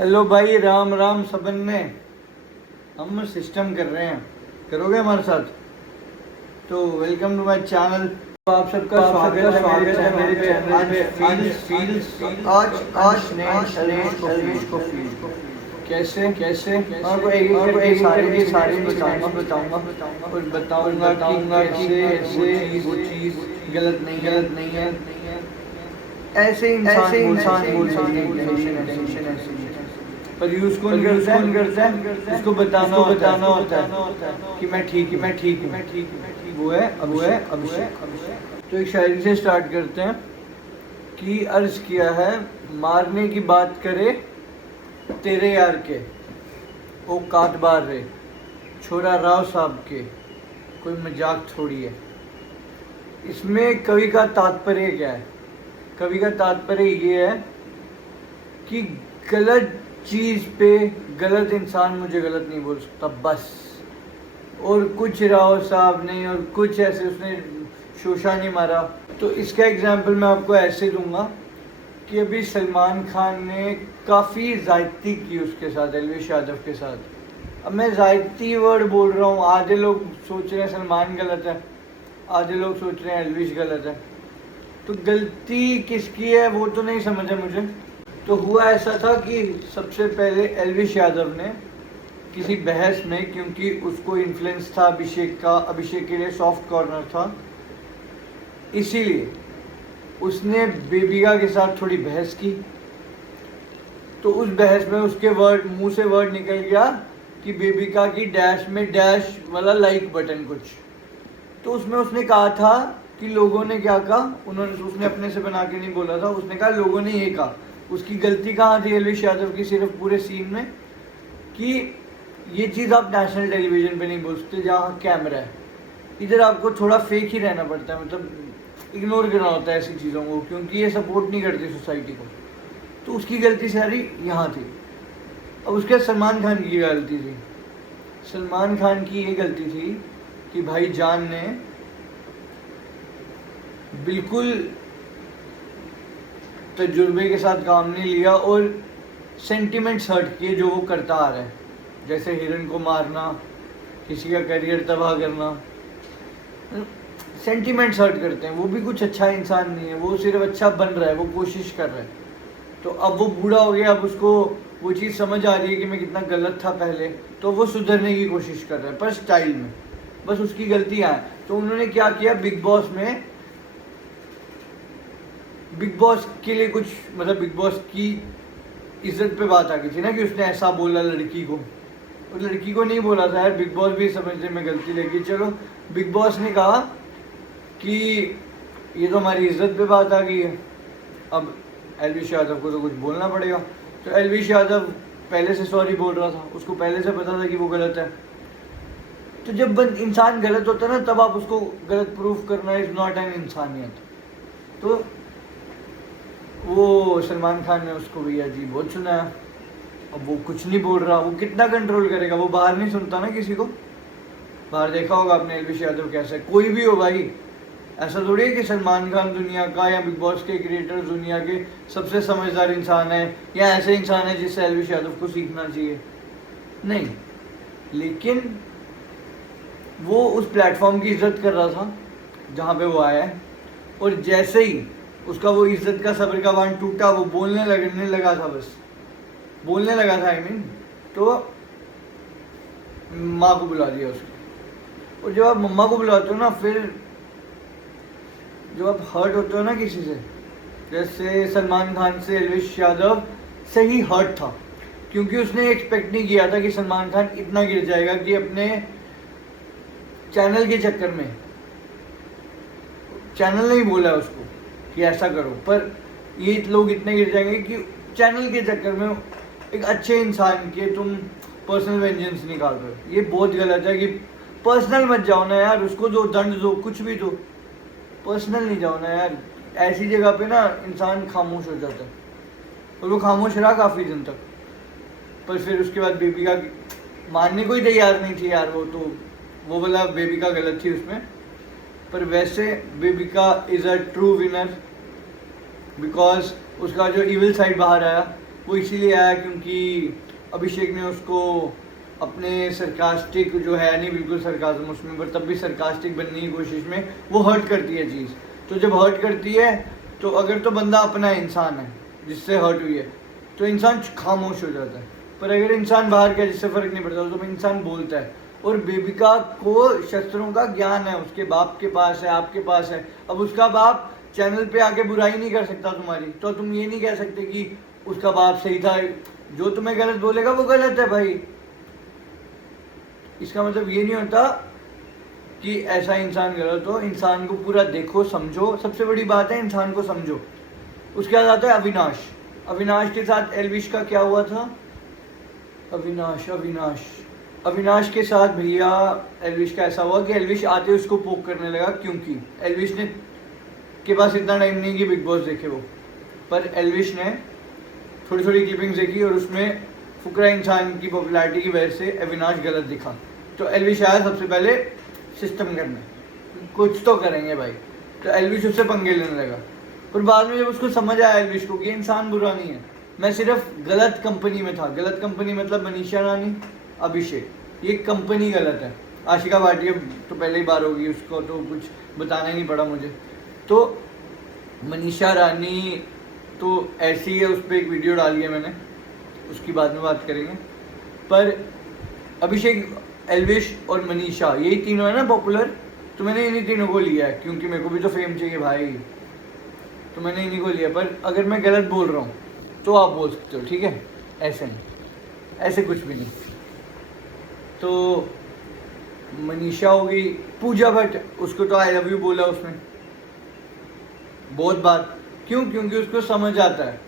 Hello भाई, राम राम सबन ने। हम सिस्टम कर रहे हैं, करोगे हमारे साथ? तो वेलकम टू माय चैनल। आप सबका स्वागत है मेरे चैनल पे। आज को फील कैसे कैसे आपको एक सारे बताऊंगा और बताऊंगा कि कैसे वो चीज़ गलत नहीं है। ऐसे इंसान बोल सकते हैं टेंशन ऐसी पर यूज कौन करता है? उसको बताना होता है कि मैं ठीक हूँ। वो है अभिषेक। तो एक शायरी से स्टार्ट करते हैं कि अर्ज किया है, मारने की बात करे तेरे यार के, ओ कातबार रे छोरा राव साहब के, कोई मजाक थोड़ी है। इसमें कवि का तात्पर्य क्या है? कवि का तात्पर्य ये है कि गलत चीज़ पे गलत इंसान मुझे गलत नहीं बोल सकता, बस। और कुछ राव साहब नहीं और कुछ ऐसे उसने शोशा नहीं मारा। तो इसका एग्जाम्पल मैं आपको ऐसे दूंगा कि अभी सलमान खान ने काफ़ी ज़्यादती की उसके साथ, एल्विश यादव के साथ। अब मैं ज़्यादती वर्ड बोल रहा हूँ, आधे लोग सोच रहे हैं सलमान गलत है, आधे लोग सोच रहे हैं एल्विश गलत है। तो गलती किसकी है वो तो नहीं समझ है मुझे। तो हुआ ऐसा था कि सबसे पहले एल्विश यादव ने किसी बहस में, क्योंकि उसको इन्फ्लुएंस था अभिषेक के लिए सॉफ्ट कॉर्नर था, इसीलिए उसने बेबिका के साथ थोड़ी बहस की। तो उस बहस में उसके मुंह से वर्ड निकल गया कि बेबिका की डैश में डैश वाला लाइक बटन कुछ। तो उसमें उसने कहा था कि लोगों ने क्या कहा, उसने अपने से बना के नहीं बोला था, उसने कहा लोगों ने ये कहा। उसकी गलती कहाँ थी एल्विश यादव की? सिर्फ पूरे सीन में कि ये चीज़ आप नेशनल टेलीविज़न पे नहीं बोल सकते जहाँ कैमरा है। इधर आपको थोड़ा फेक ही रहना पड़ता है, मतलब इग्नोर करना होता है ऐसी चीज़ों को, क्योंकि ये सपोर्ट नहीं करती सोसाइटी को। तो उसकी गलती सारी यहाँ थी। अब उसके सलमान खान की गलती थी। सलमान खान की ये गलती थी कि भाईजान ने बिल्कुल तजुर्बे के साथ काम नहीं लिया और सेंटिमेंट्स हर्ट किए जो वो करता आ रहा है, जैसे हिरन को मारना, किसी का करियर तबाह करना। सेंटिमेंट्स हर्ट करते हैं। वो भी कुछ अच्छा इंसान नहीं है, वो सिर्फ अच्छा बन रहा है, वो कोशिश कर रहा है। तो अब वो बूढ़ा हो गया, अब उसको वो चीज़ समझ आ रही है कि मैं कितना गलत था पहले, तो वो सुधरने की कोशिश कर रहा है, पर स्टाइल में। बस उसकी गलतियाँ हैं। तो उन्होंने क्या किया, बिग बॉस के लिए कुछ, मतलब बिग बॉस की इज्जत पे बात आ गई थी ना कि उसने ऐसा बोला लड़की को। और लड़की को नहीं बोला था यार, बिग बॉस भी समझने में गलती लगी। चलो, बिग बॉस ने कहा कि ये तो हमारी इज्जत पे बात आ गई है, अब एल्विश यादव को तो कुछ बोलना पड़ेगा। तो एल्विश यादव पहले से सॉरी बोल रहा था, उसको पहले से पता था कि वो गलत है। तो जब इंसान गलत होता है ना, तब आप उसको गलत प्रूफ करना इज़ नॉट एन इंसानियत। तो वो सलमान खान ने उसको भैया जी बहुत सुनाया। अब वो कुछ नहीं बोल रहा, वो कितना कंट्रोल करेगा? वो बाहर नहीं सुनता ना किसी को। बाहर देखा होगा आपने एल्विश यादव कैसा है, कोई भी हो भाई। ऐसा थोड़ी है कि सलमान खान दुनिया का या बिग बॉस के क्रिएटर दुनिया के सबसे समझदार इंसान है, या ऐसे इंसान है जिससे एल्विश यादव को सीखना चाहिए, नहीं। लेकिन वो उस प्लेटफॉर्म की इज्जत कर रहा था जहाँ पे वो आया है, और जैसे ही उसका वो इज्जत का सब्र का बांध टूटा, वो बोलने लगा था, बस बोलने लगा था, आई मीन। तो माँ को बुला दिया उसको। और जब आप मम्मा को बुलाते हो ना, फिर जब आप हर्ट होते हो ना किसी से, जैसे सलमान खान से एल्विश यादव सही हर्ट था, क्योंकि उसने एक्सपेक्ट नहीं किया था कि सलमान खान इतना गिर जाएगा कि अपने चैनल के चक्कर में, चैनल नहीं बोला उसको कि ऐसा करो, पर ये लोग इतने गिर जाएंगे कि चैनल के चक्कर में एक अच्छे इंसान के तुम पर्सनल वेंजेंस निकाल रहे हो। ये बहुत गलत है कि पर्सनल मत जाओ ना यार, उसको दो दंड दो, कुछ भी दो, पर्सनल नहीं जाओ ना यार। ऐसी जगह पे ना इंसान खामोश हो जाता है, और वो खामोश रहा काफ़ी दिन तक। पर फिर उसके बाद बेबिका मानने को ही तैयार नहीं थी यार, वो बोला बेबिका गलत थी उसमें। पर वैसे बेबिका is a true winner, because उसका जो इविल साइड बाहर आया वो इसीलिए आया क्योंकि अभिषेक ने उसको अपने सरकास्टिक जो है नहीं बिल्कुल सरकाज़म उसमें, पर तब भी सरकास्टिक बनने की कोशिश में वो हर्ट करती है चीज़। तो जब हर्ट करती है तो अगर तो बंदा अपना इंसान है जिससे हर्ट हुई है तो इंसान खामोश हो जाता है, पर अगर इंसान बाहर का जिससे फ़र्क नहीं पड़ता तो इंसान बोलता है। और बेबिका को शस्त्रों का ज्ञान है, उसके बाप के पास है, आपके पास है। अब उसका बाप चैनल पे आके बुराई नहीं कर सकता तुम्हारी, तो तुम ये नहीं कह सकते कि उसका बाप सही था। जो तुम्हें गलत बोलेगा वो गलत है भाई। इसका मतलब ये नहीं होता कि ऐसा इंसान गलत हो। इंसान को पूरा देखो, समझो। सबसे बड़ी बात है इंसान को समझो। उसके बाद आता है अविनाश। अविनाश के साथ एल्विश का क्या हुआ था? अविनाश के साथ भैया एल्विश का ऐसा हुआ कि एल्विश आते उसको पोक करने लगा, क्योंकि एल्विश ने के पास इतना टाइम नहीं कि बिग बॉस देखे वो, पर एल्विश ने थोड़ी थोड़ी क्लिपिंग्स देखी और उसमें फुकरा इंसान की पॉपुलैरिटी की वजह से अविनाश गलत दिखा। तो एल्विश आया सबसे पहले सिस्टम करने, कुछ तो करेंगे भाई। तो एल्विश उससे पंगे लेने लगा, पर बाद में जब उसको समझ आया एल्विश को कि इंसान बुरा नहीं है, मैं सिर्फ गलत कंपनी में था। गलत कंपनी मतलब मनीषा रानी, अभिषेक, ये कंपनी गलत है। आशिका भाटिया तो पहले ही बार होगी, उसको तो कुछ बताना ही नहीं पड़ा मुझे। तो मनीषा रानी तो ऐसी है, उस पर एक वीडियो डाली है मैंने, उसकी बाद में बात करेंगे। पर अभिषेक, एल्विश और मनीषा, यही तीनों है ना पॉपुलर, तो मैंने इन्हीं तीनों को लिया है क्योंकि मेरे को भी तो फेम चाहिए भाई, तो मैंने इन्हीं को लिया। पर अगर मैं गलत बोल रहा हूँ तो आप बोल सकते हो, ठीक है? ऐसे नहीं, ऐसे कुछ भी नहीं। तो मनीषा हो गई, पूजा भट्ट, उसको तो आई लव यू बोला उसने बहुत बार। क्यों? क्योंकि उसको समझ आता है।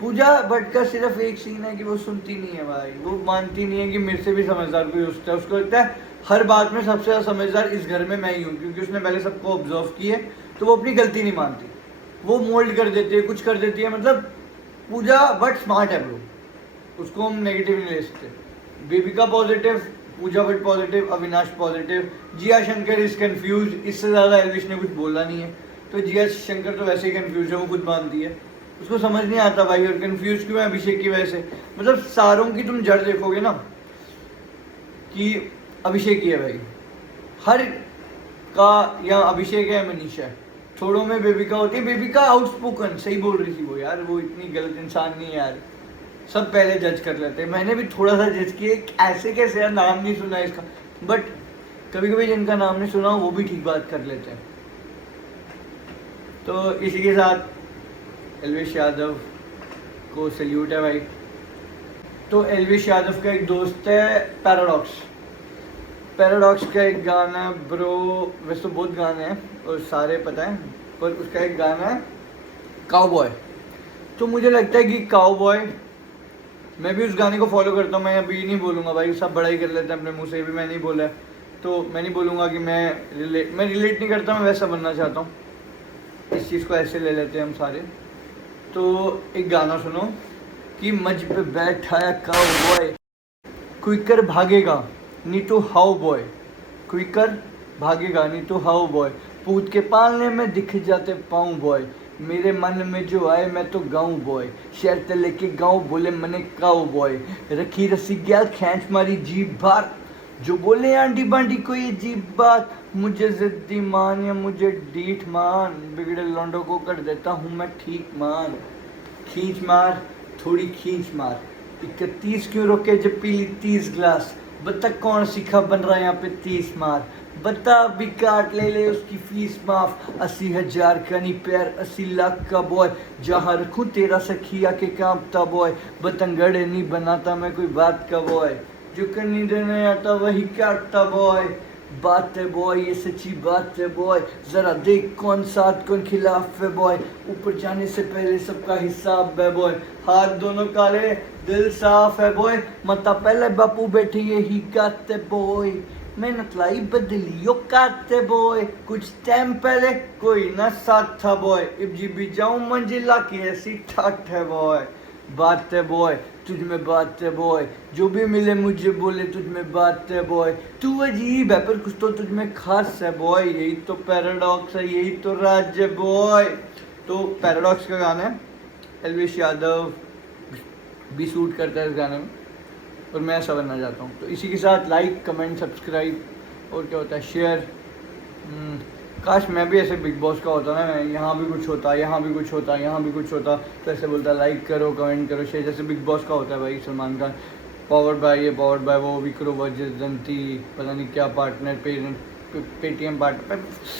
पूजा भट्ट का सिर्फ एक सीन है कि वो सुनती नहीं है भाई, वो मानती नहीं है कि मेरे से भी समझदार कोई होता है। उसको लगता है हर बात में सबसे ज़्यादा समझदार इस घर में मैं ही हूँ, क्योंकि उसने पहले सबको ऑब्जर्व की है। तो वो अपनी गलती नहीं मानती, वो मोल्ड कर देती है, कुछ कर देती है। मतलब पूजा भट्ट स्मार्ट है ब्रो, उसको हम नेगेटिव नहीं ले सकते। Bebika positive, Pooja Bhatt positive, Avinash positive, Jiya Shankar is confuse. इससे ज़्यादा एल्विश ने कुछ बोला नहीं है। तो जिया शंकर तो वैसे ही कंफ्यूज है, वो खुद मानती है, उसको समझ नहीं आता भाई। और कंफ्यूज क्यों है? अभिषेक की वजह से। मतलब सारों की तुम जड़ देखोगे ना कि अभिषेक ही है भाई, हर का, या अभिषेक है या मनीषा है। थोड़ों में बेबिका होती है, बेबिका आउटस्पोकन, सही बोल रही थी वो यार, वो इतनी गलत इंसान नहीं है यार। सब पहले जज कर लेते हैं, मैंने भी थोड़ा सा जज किया, ऐसे कैसे यार, नाम नहीं सुना इसका। बट कभी कभी जिनका नाम नहीं सुना वो भी ठीक बात कर लेते हैं। तो इसी के साथ एल्विश यादव को सल्यूट है भाई। तो एल्विश यादव का एक दोस्त है पैराडॉक्स, पैराडॉक्स का एक गाना है ब्रो, वैसे तो बहुत गाने हैं और सारे पता है, पर उसका एक गाना है काउबॉय। तो मुझे लगता है कि काउबॉय, मैं भी उस गाने को फॉलो करता हूँ। मैं अभी नहीं बोलूँगा भाई, सब बड़ा ही कर लेते हैं अपने मुँह से, भी मैं नहीं बोला है तो मैं नहीं बोलूँगा कि मैं रिलेट नहीं करता, मैं वैसा बनना चाहता हूँ। इस चीज़ को ऐसे ले लेते हैं हम सारे। तो एक गाना सुनो कि मझ पे बैठा है काउबॉय, क्विकर भागेगा नी टू हाउ बॉय, क्विकर भागेगा नी टू हाउ बॉय, पूत के पालने में दिख जाते पाऊँ बॉय, मेरे मन में जो आए मैं तो गाऊँ बॉय, शर्त लेके गाऊँ बोले मने काऊ बॉय, रखी रसी गया खैंच मारी जीभ बार, जो बोले आंटी बांटी कोई अजीब बात, मुझे जिद्दी मान या मुझे डीठ मान, बिगड़े लौंडों को कर देता हूँ मैं ठीक मान, खींच मार थोड़ी खींच मार, 31 क्यों रोके जब पीली 30 ग्लास, बता कौन सीखा बन रहा यहाँ पे 30 मार, बता भी काट ले उसकी फीस माफ, 80,000 का नहीं पैर 80 लाख का बॉय, जहाँ रखूँ तेरा सखिया के कांपता बॉय, बतंगड़े नहीं बनाता मैं कोई बात का बॉय, जो करनी देने आता वही काटता बॉय, बात है बॉय ये सच्ची बात है बॉय, जरा देख कौन साथ कौन खिलाफ है बॉय, ऊपर जाने से पहले सबका हिसाब है बॉय, हाथ दोनों काले दिल साफ है बॉय, मता पहले बापू बैठे यही गाते बॉय, मेहनत लाई बदली यो काते बॉय, कुछ टाइम पहले कोई ना साथ था बॉय, अब जी भी जाऊं मंजिला की ऐसी ठाठ है बॉय, बात है बॉय तुझ में बात है बॉय, जो भी मिले मुझे बोले तुझ में बात है बॉय, तू अजीब है पर कुछ तो तुझ में खास है बॉय, यही तो पैराडॉक्स है यही तो राज है बॉय। तो पैराडॉक्स का गाना है, एल्विश यादव भी सूट करता है इस गाने में, और मैं ऐसा बनना चाहता हूँ। तो इसी के साथ लाइक, कमेंट, सब्सक्राइब और क्या होता है शेयर। काश मैं भी ऐसे बिग बॉस का होता ना, मैं यहाँ भी कुछ होता, यहाँ भी कुछ होता, यहाँ भी कुछ होता, तो ऐसे बोलता लाइक करो, कमेंट करो, शेयर, जैसे बिग बॉस का होता है भाई सलमान खान। पावर्ड बाय ये, पावर्ड बाय वो, विक्रो वर्सेस जनती, पता नहीं क्या पार्टनर, पेरेंट, पेटीएम पार्टनर,